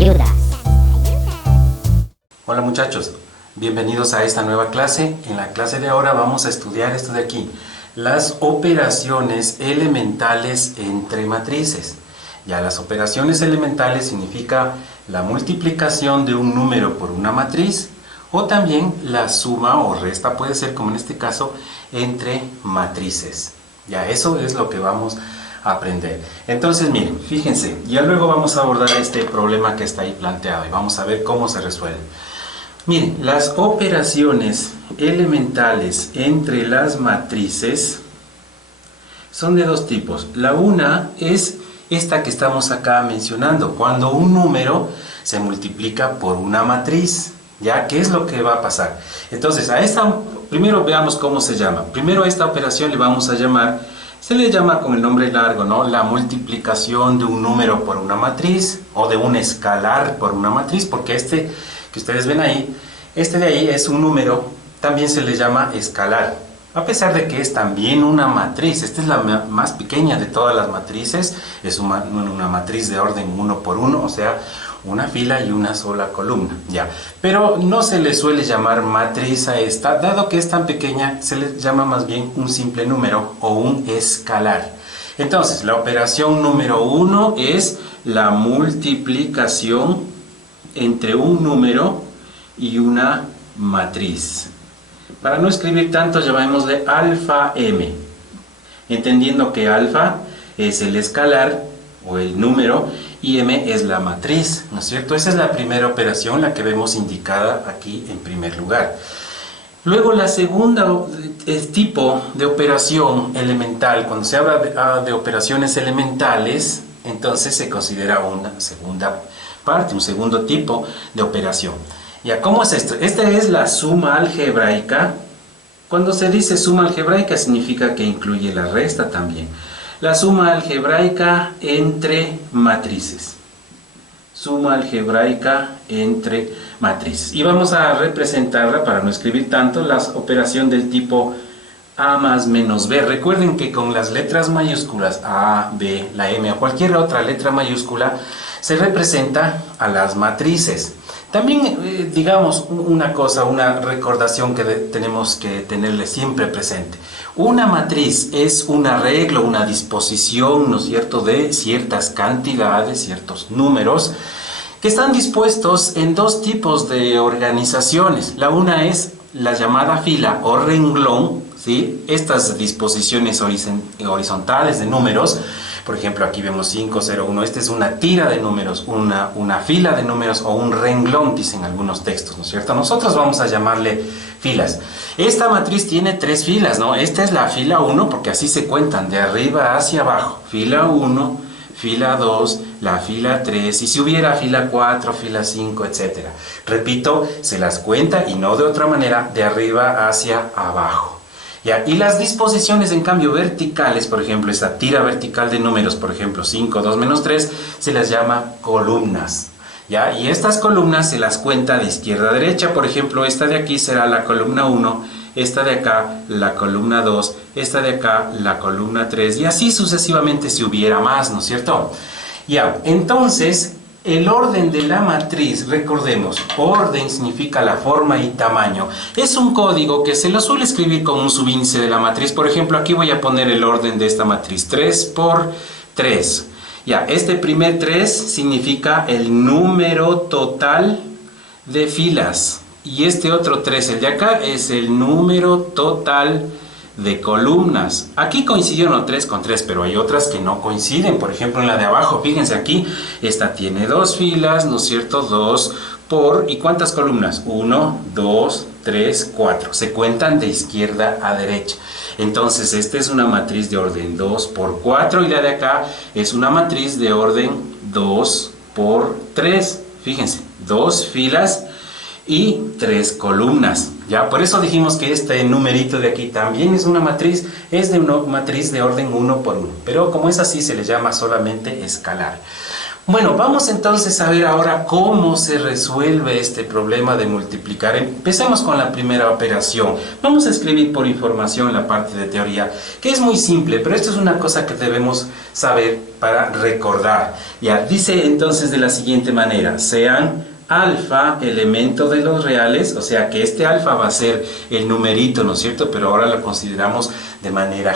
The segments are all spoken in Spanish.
ayudas. Hola muchachos, bienvenidos a esta nueva clase. En la clase de ahora vamos a estudiar esto de aquí, las operaciones elementales entre matrices. Ya las operaciones elementales significa la multiplicación de un número por una matriz o también la suma o resta, puede ser como en este caso, entre matrices. Ya eso es lo que vamos a aprender. Entonces miren, fíjense, ya luego vamos a abordar este problema que está ahí planteado y vamos a ver cómo se resuelve. Miren, las operaciones elementales entre las matrices son de dos tipos. La una es esta que estamos acá mencionando, cuando un número se multiplica por una matriz. ¿Ya? ¿Qué es lo que va a pasar? Entonces, a esta, primero veamos cómo se llama. Primero a esta operación le vamos a llamar, se le llama con el nombre largo, ¿no? La multiplicación de un número por una matriz o de un escalar por una matriz, porque este que ustedes ven ahí, este de ahí es un número, también se le llama escalar. A pesar de que es también una matriz, esta es la más pequeña de todas las matrices, es una matriz de orden 1 por 1, o sea, una fila y una sola columna, ya. Pero no se le suele llamar matriz a esta, dado que es tan pequeña, se le llama más bien un simple número o un escalar. Entonces, la operación número 1 es la multiplicación entre un número y una matriz. Para no escribir tanto, llamémosle alfa m, entendiendo que alfa es el escalar o el número y m es la matriz, ¿no es cierto? Esa es la primera operación, la que vemos indicada aquí en primer lugar. Luego la segunda tipo de operación elemental, cuando se habla de operaciones elementales, entonces se considera una segunda parte, un segundo tipo de operación. Ya, ¿cómo es esto? Esta es la suma algebraica. Cuando se dice suma algebraica significa que incluye la resta también. La suma algebraica entre matrices. Suma algebraica entre matrices. Y vamos a representarla, para no escribir tanto, la operación del tipo A más menos B. Recuerden que con las letras mayúsculas A, B, la M o cualquier otra letra mayúscula se representa a las matrices. También, digamos, una cosa, una recordación que tenemos que tenerle siempre presente. Una matriz es un arreglo, una disposición, ¿no es cierto?, de ciertas cantidades, ciertos números, que están dispuestos en dos tipos de organizaciones. La una es la llamada fila o renglón, ¿sí? Estas disposiciones horizontales de números. Por ejemplo, aquí vemos 5, 0, 1. Esta es una tira de números, una fila de números o un renglón, dicen algunos textos, ¿no es cierto? Nosotros vamos a llamarle filas. Esta matriz tiene tres filas, ¿no? Esta es la fila 1, porque así se cuentan, de arriba hacia abajo. Fila 1, fila 2, la fila 3, y si hubiera fila 4, fila 5, etc. Repito, se las cuenta y no de otra manera, de arriba hacia abajo. ¿Ya? Y las disposiciones en cambio verticales, por ejemplo, esta tira vertical de números, por ejemplo 5, 2, menos 3, se las llama columnas. ¿Ya? Y estas columnas se las cuenta de izquierda a derecha. Por ejemplo, esta de aquí será la columna 1, esta de acá la columna 2, esta de acá la columna 3, y así sucesivamente si hubiera más, ¿no es cierto? Ya, entonces el orden de la matriz, recordemos, orden significa la forma y tamaño. Es un código que se lo suele escribir con un subíndice de la matriz. Por ejemplo, aquí voy a poner el orden de esta matriz, 3 por 3. Ya, este primer 3 significa el número total de filas. Y este otro 3, el de acá, es el número total de columnas. Aquí coincidió 3 con 3, pero hay otras que no coinciden. Por ejemplo, en la de abajo, fíjense aquí, esta tiene 2 filas, ¿no es cierto? 2 por, ¿y cuántas columnas? 1, 2, 3, 4. Se cuentan de izquierda a derecha. Entonces, esta es una matriz de orden 2 por 4 y la de acá es una matriz de orden 2 por 3. Fíjense, 2 filas y 3 columnas. Ya, por eso dijimos que este numerito de aquí también es una matriz, es de una matriz de orden 1 por 1. Pero como es así, se le llama solamente escalar. Bueno, vamos entonces a ver ahora cómo se resuelve este problema de multiplicar. Empecemos con la primera operación. Vamos a escribir por información la parte de teoría, que es muy simple, pero esto es una cosa que debemos saber para recordar. Ya, dice entonces de la siguiente manera: sean alfa elemento de los reales, o sea que este alfa va a ser el numerito, ¿no es cierto? Pero ahora lo consideramos de manera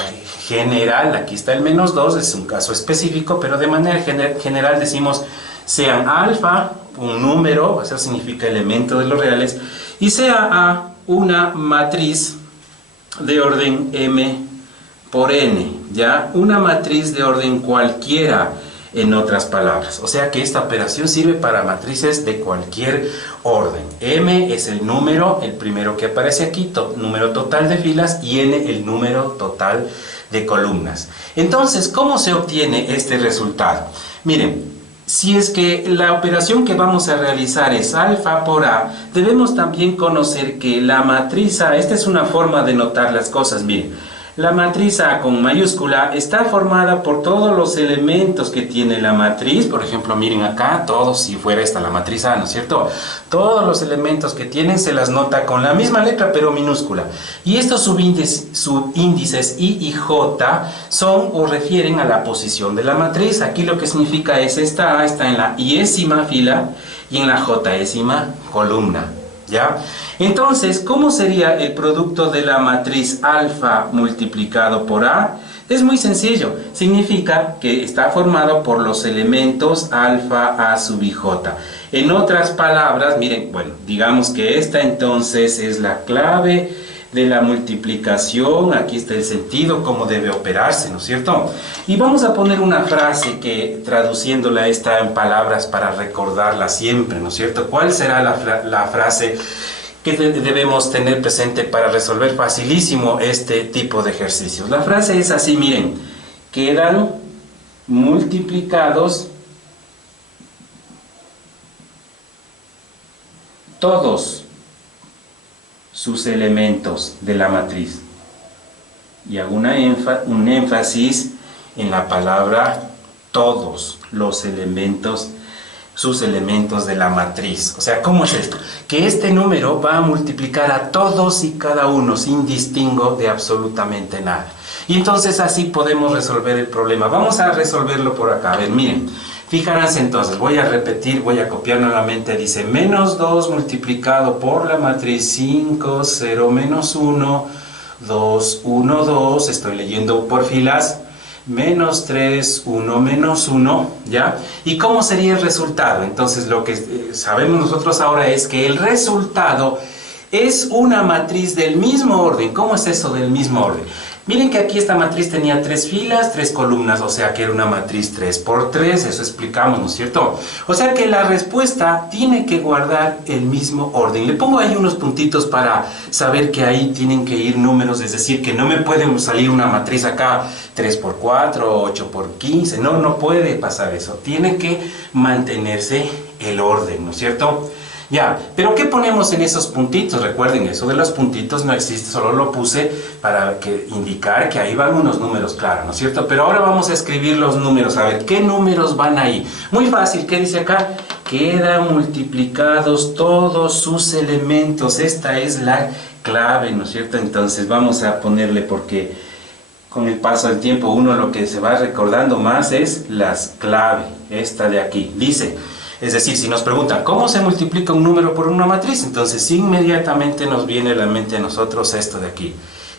general. Aquí está el -2, es un caso específico, pero de manera general decimos sean alfa, un número, eso significa elemento de los reales, y sea A una matriz de orden M por N, ¿ya? Una matriz de orden cualquiera, en otras palabras. O sea que esta operación sirve para matrices de cualquier orden. M es el número, el primero que aparece aquí, número total de filas, y N el número total de columnas. Entonces, ¿cómo se obtiene este resultado? Miren, si es que la operación que vamos a realizar es alfa por A, debemos también conocer que la matriz A, esta es una forma de notar las cosas, miren. La matriz A con mayúscula está formada por todos los elementos que tiene la matriz. Por ejemplo, miren acá, todos, si fuera esta la matriz A, ¿no es cierto? Todos los elementos que tienen se las nota con la misma letra, pero minúscula. Y estos subíndices I y J son o refieren a la posición de la matriz. Aquí lo que significa es esta A está en la iésima fila y en la jésima columna, ¿ya? Entonces, ¿cómo sería el producto de la matriz alfa multiplicado por A? Es muy sencillo, significa que está formado por los elementos alfa, A sub i, J. En otras palabras, miren, bueno, digamos que esta entonces es la clave de la multiplicación. Aquí está el sentido, cómo debe operarse, ¿no es cierto? Y vamos a poner una frase que, traduciéndola esta en palabras para recordarla siempre, ¿no es cierto? ¿Cuál será la frase que debemos tener presente para resolver facilísimo este tipo de ejercicios? La frase es así, miren: quedan multiplicados todos sus elementos de la matriz. Y hago un énfasis en la palabra todos los elementos, sus elementos de la matriz. O sea, ¿cómo es esto? Que este número va a multiplicar a todos y cada uno sin distingo de absolutamente nada. Y entonces así podemos resolver el problema. Vamos a resolverlo por acá. A ver, miren. Fijaránse entonces, voy a repetir, voy a copiar nuevamente. Dice -2 multiplicado por la matriz 5, 0, -1, 2, 1, 2. Estoy leyendo por filas. -3, 1, -1, ¿ya? ¿Y cómo sería el resultado? Entonces lo que sabemos nosotros ahora es que el resultado es una matriz del mismo orden. ¿Cómo es eso del mismo orden? Miren que aquí esta matriz tenía 3 filas, 3 columnas, o sea que era una matriz 3 por 3, eso explicamos, ¿no es cierto? O sea que la respuesta tiene que guardar el mismo orden. Le pongo ahí unos puntitos para saber que ahí tienen que ir números, es decir, que no me pueden salir una matriz acá 3 por 4, 8 por 15, no puede pasar eso. Tiene que mantenerse el orden, ¿no es cierto? Ya, pero ¿qué ponemos en esos puntitos? Recuerden, eso de los puntitos no existe, solo lo puse para indicar que ahí van unos números, claro, ¿no es cierto? Pero ahora vamos a escribir los números, a ver, ¿qué números van ahí? Muy fácil, ¿qué dice acá? Quedan multiplicados todos sus elementos. Esta es la clave, ¿no es cierto? Entonces vamos a ponerle, porque con el paso del tiempo uno lo que se va recordando más es las claves, esta de aquí, dice... Es decir, si nos preguntan ¿cómo se multiplica un número por una matriz? Entonces inmediatamente nos viene a la mente a nosotros esto de aquí.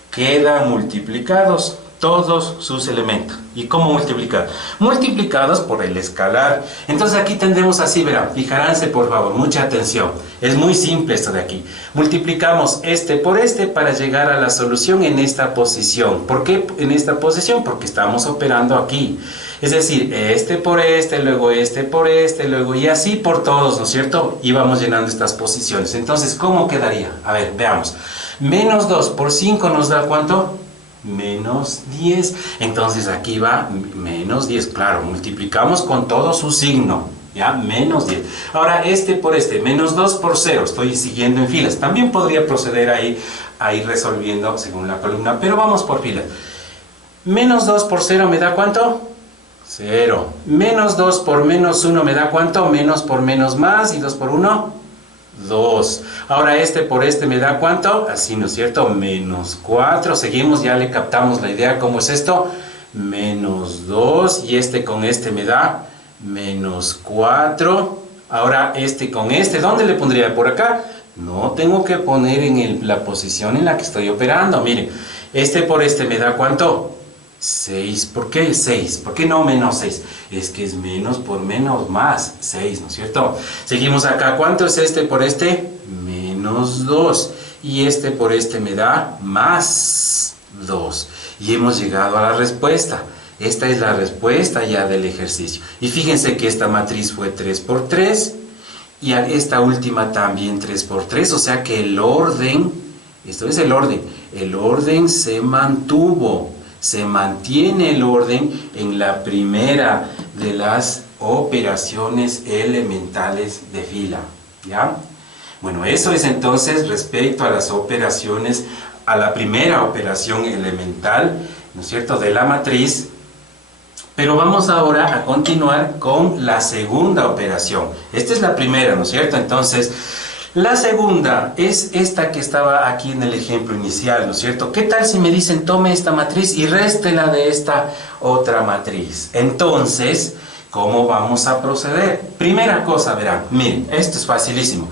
Quedan multiplicados todos sus elementos. ¿Y cómo multiplicar? Multiplicados por el escalar. Entonces aquí tendremos así, verán, fijaránse por favor, mucha atención. Es muy simple esto de aquí. Multiplicamos este por este para llegar a la solución en esta posición. ¿Por qué en esta posición? Porque estamos operando aquí. Es decir, este por este, luego este por este, luego y así por todos, ¿no es cierto? Y vamos llenando estas posiciones. Entonces, ¿cómo quedaría? A ver, veamos. -2 por 5 nos da ¿cuánto? -10. Entonces aquí va -10. Claro, multiplicamos con todo su signo. ¿Ya? -10. Ahora este por este, -2 por 0. Estoy siguiendo en filas. También podría proceder ahí a ir resolviendo según la columna, pero vamos por filas. -2 por 0 me da ¿cuánto? 0. Menos 2 por menos 1 me da ¿cuánto? Menos por menos más, y 2 por 1, 2. Ahora este por este me da ¿cuánto? Así, ¿no es cierto? Menos 4. Seguimos, ya le captamos la idea. ¿Cómo es esto? Menos 2. Y este con este me da menos 4. Ahora este con este, ¿dónde le pondría? ¿Por acá? No tengo que poner en la posición en la que estoy operando. Miren, este por este me da ¿cuánto? 6. ¿Por qué 6? ¿Por qué no menos 6? Es que es menos por menos más 6, ¿no es cierto? Seguimos acá. ¿Cuánto es este por este? Menos 2. Y este por este me da más 2. Y hemos llegado a la respuesta. Esta es la respuesta ya del ejercicio. Y fíjense que esta matriz fue 3 por 3. Y esta última también 3 por 3. O sea que el orden, esto es el orden se mantuvo. Se mantiene el orden en la primera de las operaciones elementales de fila, ¿ya? Bueno, eso es entonces respecto a las operaciones, a la primera operación elemental, ¿no es cierto?, de la matriz. Pero vamos ahora a continuar con la segunda operación. Esta es la primera, ¿no es cierto? Entonces, la segunda es esta que estaba aquí en el ejemplo inicial, ¿no es cierto? ¿Qué tal si me dicen tome esta matriz y réstela de esta otra matriz? Entonces, ¿cómo vamos a proceder? Primera cosa, verán, miren, esto es facilísimo.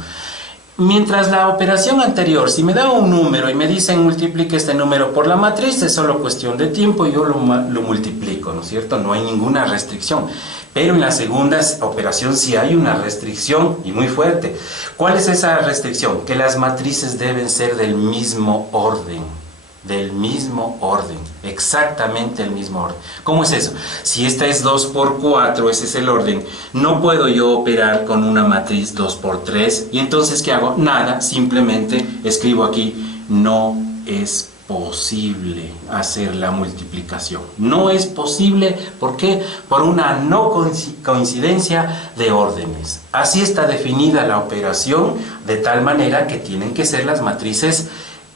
Mientras la operación anterior, si me da un número y me dicen multiplique este número por la matriz, es solo cuestión de tiempo y yo lo multiplico, ¿no es cierto? No hay ninguna restricción. Pero en la segunda operación sí hay una restricción y muy fuerte. ¿Cuál es esa restricción? Que las matrices deben ser del mismo orden. Del mismo orden, exactamente el mismo orden. ¿Cómo es eso? Si esta es 2 por 4, ese es el orden, no puedo yo operar con una matriz 2 por 3, y entonces ¿qué hago? Nada, simplemente escribo aquí, no es posible hacer la multiplicación. No es posible, ¿por qué? Por una no coincidencia de órdenes. Así está definida la operación, de tal manera que tienen que ser las matrices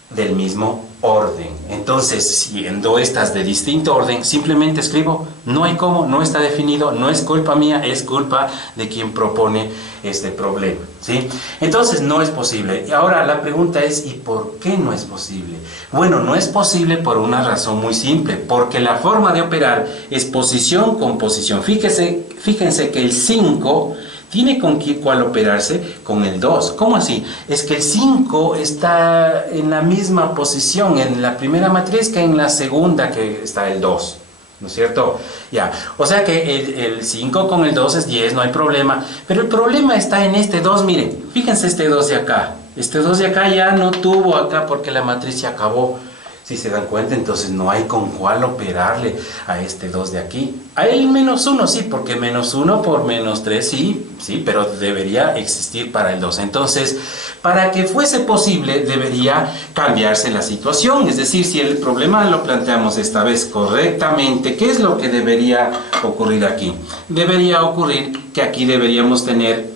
del mismo orden. Entonces, siendo estas de distinto orden, simplemente escribo, no hay cómo, no está definido, no es culpa mía, es culpa de quien propone este problema, ¿sí? Entonces, no es posible. Y ahora la pregunta es, ¿y por qué no es posible? Bueno, no es posible por una razón muy simple, porque la forma de operar es posición con posición. Fíjense que el 5 tiene con cuál operarse con el 2. ¿Cómo así? Es que el 5 está en la misma posición en la primera matriz que en la segunda que está el 2. ¿No es cierto? Ya. O sea que el 5 con el 2 es 10, no hay problema. Pero el problema está en este 2, miren. Fíjense este 2 de acá. Este 2 de acá ya no tuvo acá porque la matriz se acabó. Si se dan cuenta, entonces no hay con cuál operarle a este 2 de aquí. A el menos 1 sí, porque menos 1 por menos 3 sí, pero debería existir para el 2. Entonces, para que fuese posible, debería cambiarse la situación. Es decir, si el problema lo planteamos esta vez correctamente, ¿qué es lo que debería ocurrir aquí? Debería ocurrir que aquí deberíamos tener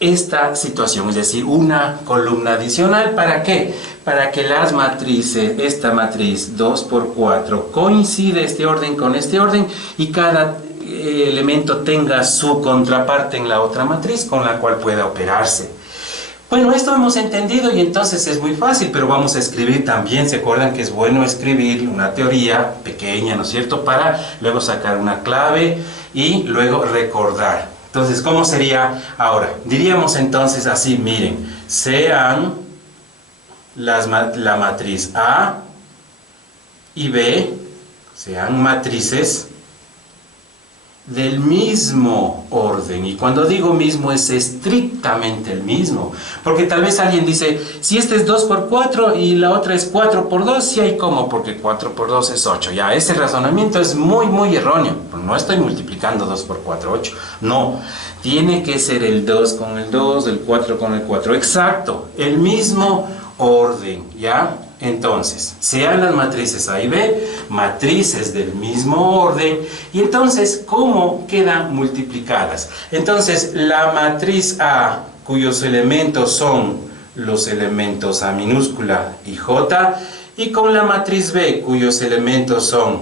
esta situación, es decir, una columna adicional. ¿Para qué? Para que las matrices, esta matriz 2 por 4 coincide este orden con este orden y cada elemento tenga su contraparte en la otra matriz con la cual pueda operarse. Bueno, esto hemos entendido y entonces es muy fácil, pero vamos a escribir también. ¿Se acuerdan que es bueno escribir una teoría pequeña, ¿no es cierto? Para luego sacar una clave y luego recordar. Entonces, ¿cómo sería ahora? Diríamos entonces así, miren, sean la matriz A y B, sean matrices del mismo orden. Y cuando digo mismo es estrictamente el mismo. Porque tal vez alguien dice, si este es 2 por 4 y la otra es 4 por 2, sí hay cómo, porque 4 por 2 es 8. Ya, ese razonamiento es muy erróneo. No estoy multiplicando 2 por 4, 8. No, tiene que ser el 2 con el 2, el 4 con el 4. Exacto, el mismo orden, ¿ya? Entonces, sean las matrices A y B, matrices del mismo orden, y entonces, ¿cómo quedan multiplicadas? Entonces, la matriz A, cuyos elementos son los elementos A minúscula y J, y con la matriz B, cuyos elementos son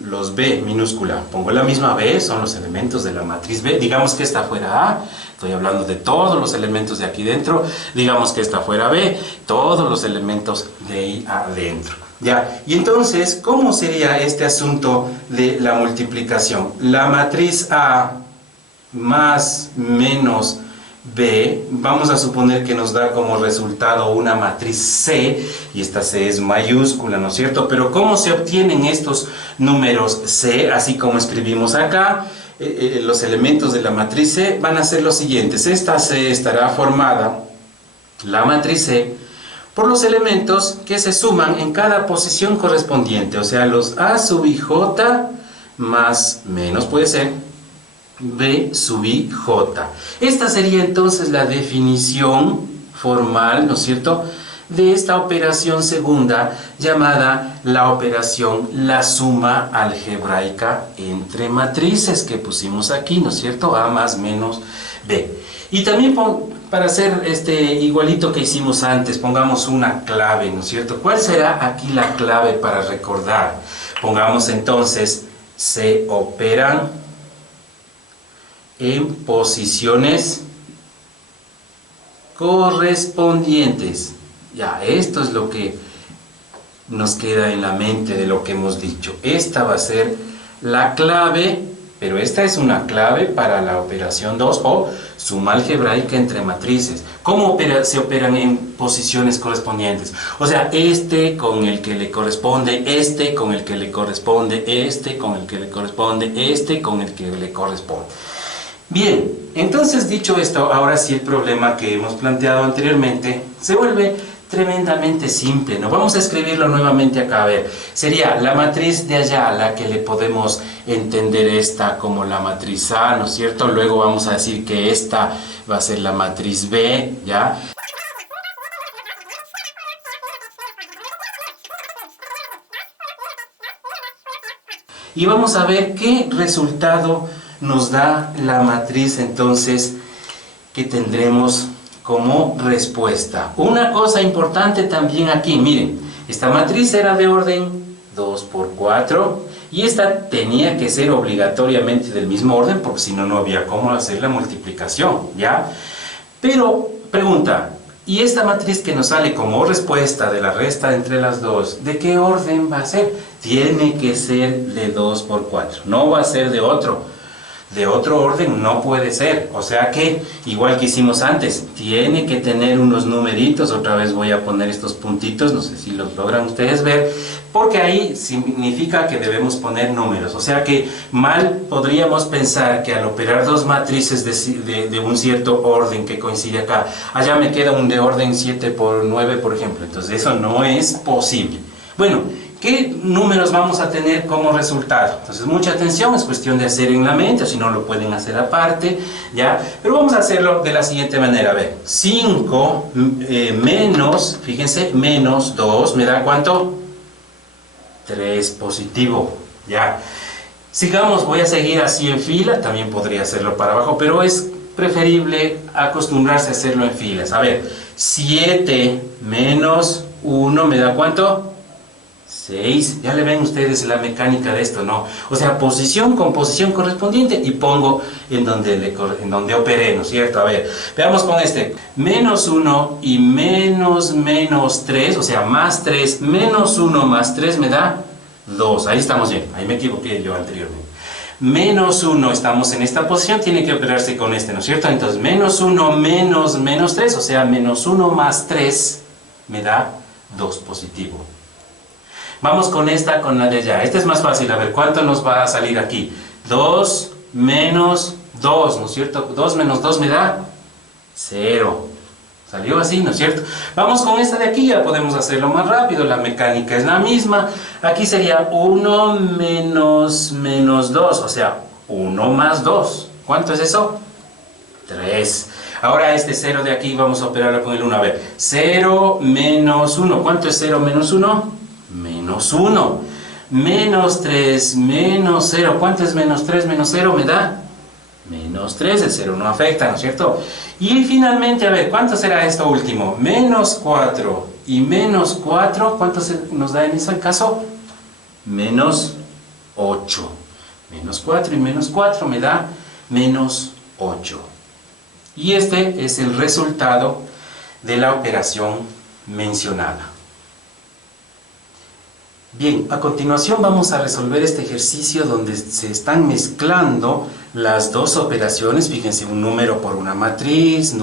los B minúscula, pongo la misma B, son los elementos de la matriz B. Digamos que esta fuera A, estoy hablando de todos los elementos de aquí dentro. Digamos que esta fuera B, todos los elementos de ahí adentro. Ya, y entonces, ¿cómo sería este asunto de la multiplicación? La matriz A más menos B, vamos a suponer que nos da como resultado una matriz C, y esta C es mayúscula, ¿no es cierto? Pero ¿cómo se obtienen estos números C? Así como escribimos acá, los elementos de la matriz C van a ser los siguientes. Esta C estará formada, la matriz C, por los elementos que se suman en cada posición correspondiente, o sea, los A sub i j más menos, puede ser B sub i j. Esta sería entonces la definición formal, ¿no es cierto?, de esta operación segunda llamada la operación la suma algebraica entre matrices que pusimos aquí, ¿no es cierto?, A más menos B. Y también para hacer igualito que hicimos antes, pongamos una clave, ¿no es cierto? ¿Cuál será aquí la clave para recordar? Pongamos entonces, se operan en posiciones correspondientes. Ya, esto es lo que nos queda en la mente de lo que hemos dicho. Esta va a ser la clave, pero esta es una clave para la operación 2 o suma algebraica entre matrices. ¿Cómo se operan en posiciones correspondientes? O sea, este con el que le corresponde, este con el que le corresponde, este con el que le corresponde, este con el que le corresponde. Bien, entonces dicho esto, ahora sí el problema que hemos planteado anteriormente se vuelve tremendamente simple, ¿no? Vamos a escribirlo nuevamente acá, a ver, sería la matriz de allá, la que le podemos entender esta como la matriz A, ¿no es cierto? Luego vamos a decir que esta va a ser la matriz B, ¿ya? Y vamos a ver qué resultado nos da la matriz entonces que tendremos como respuesta. Una cosa importante también aquí, miren, esta matriz era de orden 2 por 4 y esta tenía que ser obligatoriamente del mismo orden porque si no, no había cómo hacer la multiplicación, ¿ya? Pero, pregunta, ¿y esta matriz que nos sale como respuesta de la resta entre las dos, de qué orden va a ser? Tiene que ser de 2 por 4, no va a ser de otro. De otro orden no puede ser, o sea que, igual que hicimos antes, tiene que tener unos numeritos. Otra vez voy a poner estos puntitos, no sé si los logran ustedes ver, porque ahí significa que debemos poner números, o sea que mal podríamos pensar que al operar dos matrices de un cierto orden que coincide acá, allá me queda un de orden 7 por 9, por ejemplo, entonces eso no es posible. Bueno, ¿qué números vamos a tener como resultado? Entonces, mucha atención, es cuestión de hacer en la mente, o si no lo pueden hacer aparte, ¿ya? Pero vamos a hacerlo de la siguiente manera, a ver, 5 menos, fíjense, menos 2, ¿me da cuánto? 3 positivo, ¿ya? Sigamos, voy a seguir así en fila, también podría hacerlo para abajo, pero es preferible acostumbrarse a hacerlo en filas. A ver, 7 menos 1, ¿me da cuánto? 6, ya le ven ustedes la mecánica de esto, ¿no? O sea, posición con posición correspondiente y pongo en donde operé, ¿no es cierto? A ver, veamos con este. Menos 1 y menos 3, o sea, más 3, menos 1 más 3 me da 2. Ahí estamos bien, ahí me equivoqué yo anteriormente. Menos 1, estamos en esta posición, tiene que operarse con este, ¿no es cierto? Entonces, menos 1 menos 3, o sea, menos 1 más 3 me da 2 positivo. Vamos con esta, con la de allá. Esta es más fácil. A ver, ¿cuánto nos va a salir aquí? 2 menos 2, ¿no es cierto? 2 menos 2 me da 0. Salió así, ¿no es cierto? Vamos con esta de aquí, ya podemos hacerlo más rápido. La mecánica es la misma. Aquí sería 1 menos 2, o sea, 1 más 2. ¿Cuánto es eso? 3. Ahora este 0 de aquí vamos a operarlo con el 1. A ver, 0 menos 1. ¿Cuánto es 0 menos 1? Menos 1. Menos 3 menos 0. ¿Cuánto es menos 3 menos 0? Me da menos 3. El 0 no afecta, ¿no es cierto? Y finalmente, a ver, ¿cuánto será esto último? Menos 4 y menos 4. ¿Cuánto nos da en ese caso? Menos 8. Menos 4 y menos 4 me da menos 8. Y este es el resultado de la operación mencionada. Bien, a continuación vamos a resolver este ejercicio donde se están mezclando las dos operaciones. Fíjense, un número por una matriz,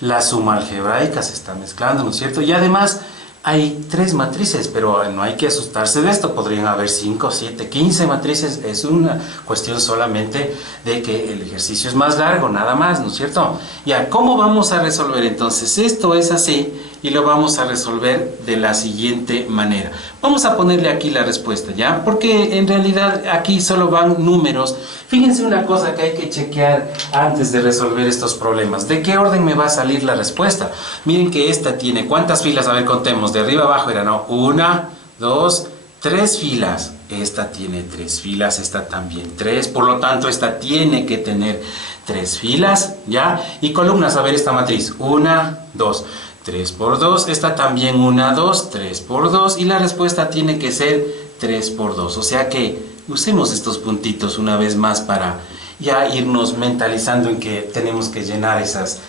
la suma algebraica se está mezclando, ¿no es cierto? Y además hay 3 matrices, pero no hay que asustarse de esto, podrían haber 5, 7, 15 matrices, es una cuestión solamente de que el ejercicio es más largo, nada más, ¿no es cierto? Ya, ¿cómo vamos a resolver entonces? Esto es así y lo vamos a resolver de la siguiente manera. Vamos a ponerle aquí la respuesta, ¿ya? Porque en realidad aquí solo van números. Fíjense una cosa que hay que chequear antes de resolver estos problemas. ¿De qué orden me va a salir la respuesta? Miren que esta tiene, ¿cuántas filas? A ver, contemos, de arriba abajo era, ¿no? 1, 2, 3 filas. Esta tiene 3 filas, esta también 3, por lo tanto esta tiene que tener 3 filas, ¿ya? Y columnas, a ver esta matriz, 1, 2, 3 por 2, esta también 1, 2, 3 por 2, y la respuesta tiene que ser 3 por 2, o sea que usemos estos puntitos una vez más para ya irnos mentalizando en que tenemos que llenar esas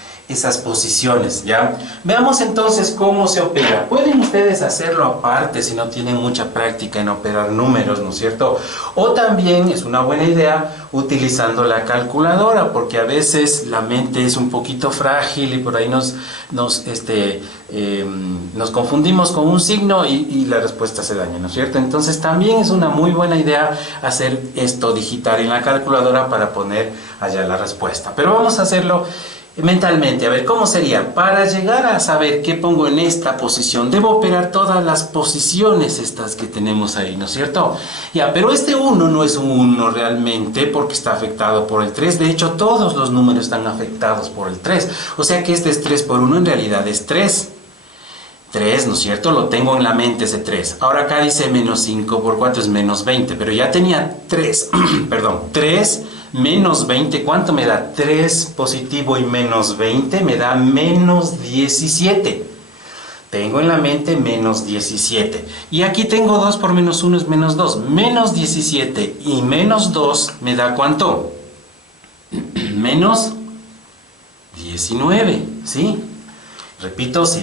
posiciones, ¿ya? Veamos entonces cómo se opera. Pueden ustedes hacerlo aparte si no tienen mucha práctica en operar números, ¿no es cierto? O también es una buena idea utilizando la calculadora, porque a veces la mente es un poquito frágil y por ahí nos confundimos con un signo y la respuesta se daña, ¿no es cierto? Entonces también es una muy buena idea hacer esto digital en la calculadora para poner allá la respuesta. Pero vamos a hacerlo mentalmente. A ver, ¿cómo sería? Para llegar a saber qué pongo en esta posición, debo operar todas las posiciones estas que tenemos ahí, ¿no es cierto? Ya, pero este 1 no es un 1 realmente porque está afectado por el 3. De hecho, todos los números están afectados por el 3. O sea que este es 3 por 1, en realidad es 3. 3, ¿no es cierto? Lo tengo en la mente ese 3. Ahora acá dice menos 5 por 4 es menos 20, pero ya tenía 3, perdón, 3 menos 20, ¿cuánto me da? 3 positivo y menos 20 me da menos 17. Tengo en la mente menos 17. Y aquí tengo 2 por menos 1 es menos 2. Menos 17 y menos 2 me da ¿cuánto? Menos 19, ¿sí? Repito, si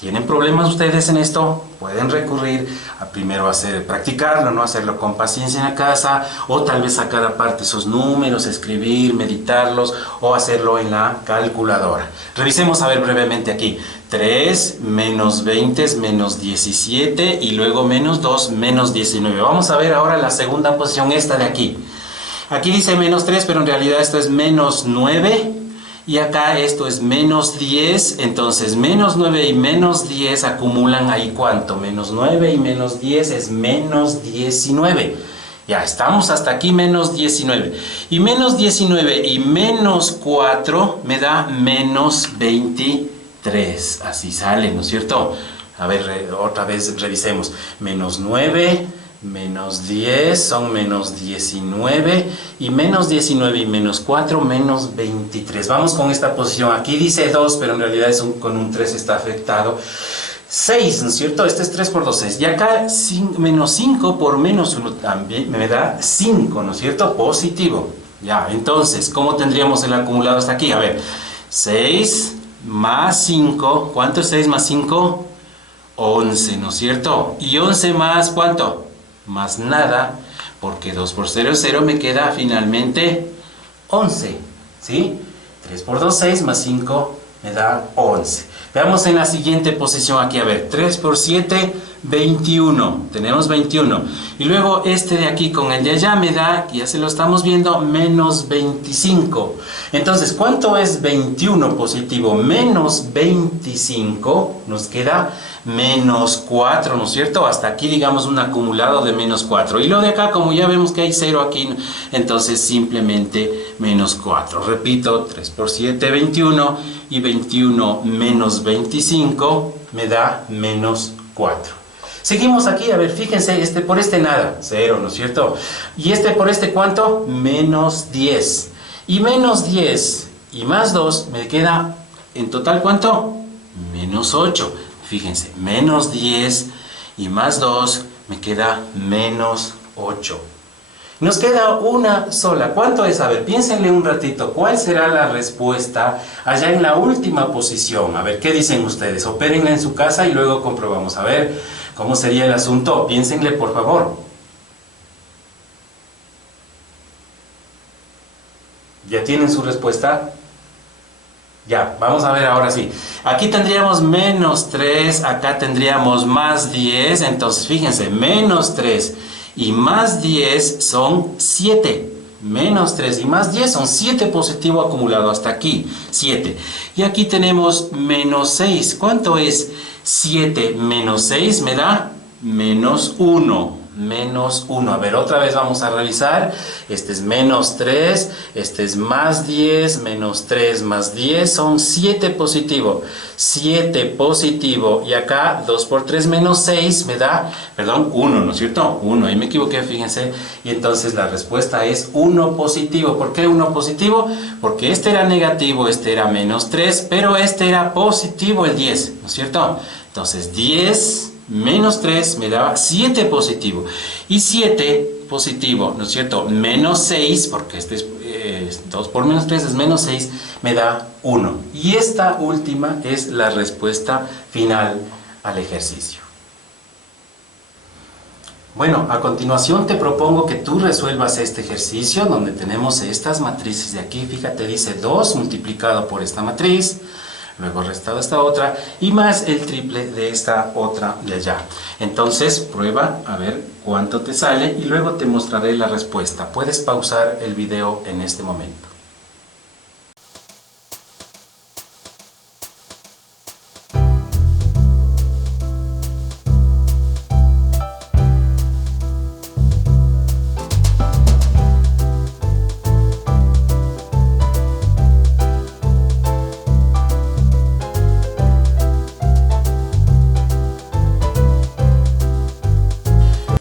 tienen problemas ustedes en esto, pueden recurrir a primero practicarlo, no hacerlo con paciencia en la casa, o tal vez sacar aparte esos números, escribir, meditarlos, o hacerlo en la calculadora. Revisemos a ver brevemente aquí. 3 menos 20 es menos 17 y luego menos 2 menos 19. Vamos a ver ahora la segunda posición, esta de aquí. Aquí dice menos 3, pero en realidad esto es menos 9. Y acá esto es menos 10, entonces menos 9 y menos 10 acumulan ahí ¿cuánto? Menos 9 y menos 10 es menos 19. Ya estamos hasta aquí, menos 19. Y menos 19 y menos 4 me da menos 23. Así sale, ¿no es cierto? A ver, otra vez revisemos. Menos 9... menos 10 son menos 19 y menos 19 y menos 4 menos 23. Vamos con esta posición. Aquí dice 2, pero en realidad con un 3 está afectado. 6, ¿no es cierto? Este es 3 por 2, 6. Y acá menos 5 por menos 1 también me da 5, ¿no es cierto? Positivo. Ya, entonces, ¿cómo tendríamos el acumulado hasta aquí? A ver, 6 más 5. ¿Cuánto es 6 más 5? 11, ¿no es cierto? Y 11 más ¿cuánto? Más nada, porque 2 por 0 es 0, me queda finalmente 11, ¿sí? 3 por 2, 6, más 5 me da 11. Veamos en la siguiente posición aquí, a ver, 3 por 7, 21, tenemos 21. Y luego este de aquí con el de allá me da, ya se lo estamos viendo, menos 25. Entonces, ¿cuánto es 21 positivo? Menos 25, nos queda menos 4, ¿no es cierto? Hasta aquí digamos un acumulado de menos 4. Y lo de acá, como ya vemos que hay 0 aquí, entonces simplemente menos 4. Repito, 3 por 7, 21. Y 21 menos 25 me da menos 4. Seguimos aquí, a ver, fíjense, por este nada, 0, ¿no es cierto? Y por este ¿cuánto? Menos 10. Y menos 10 y más 2 me queda, en total, ¿cuánto? Menos 8. Fíjense, menos 10 y más 2 me queda menos 8. Nos queda una sola. ¿Cuánto es? A ver, piénsenle un ratito. ¿Cuál será la respuesta allá en la última posición? A ver, ¿qué dicen ustedes? Opérenla en su casa y luego comprobamos. A ver, ¿cómo sería el asunto? Piénsenle, por favor. ¿Ya tienen su respuesta? Ya, vamos a ver ahora sí. Aquí tendríamos menos 3, acá tendríamos más 10. Entonces, fíjense, menos 3 y más 10 son 7. Menos 3 y más 10 son 7 positivo acumulado hasta aquí. 7. Y aquí tenemos menos 6. ¿Cuánto es 7 menos 6? Me da menos 1. Menos 1. A ver, otra vez vamos a revisar. Este es menos 3, este es más 10, menos 3 más 10 son 7 positivo. 7 positivo. Y acá 2 por 3 menos 6 me da, perdón, 1, ¿no es cierto? 1, ahí me equivoqué, fíjense. Y entonces la respuesta es 1 positivo. ¿Por qué 1 positivo? Porque este era negativo, este era menos 3, pero este era positivo el 10, ¿no es cierto? Entonces 10 menos 3 me daba 7 positivo. Y 7 positivo, ¿no es cierto? Menos 6, porque este es 2 por menos 3 es menos 6, me da 1. Y esta última es la respuesta final al ejercicio. Bueno, a continuación te propongo que tú resuelvas este ejercicio donde tenemos estas matrices de aquí. Fíjate, dice 2 multiplicado por esta matriz, luego restado esta otra y más el triple de esta otra de allá. Entonces prueba a ver cuánto te sale y luego te mostraré la respuesta. Puedes pausar el video en este momento.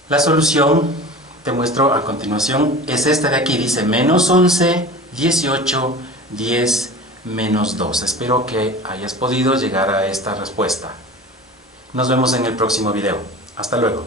La solución, te muestro a continuación, es esta de aquí. Dice menos 11, 18, 10, menos 2. Espero que hayas podido llegar a esta respuesta. Nos vemos en el próximo video. Hasta luego.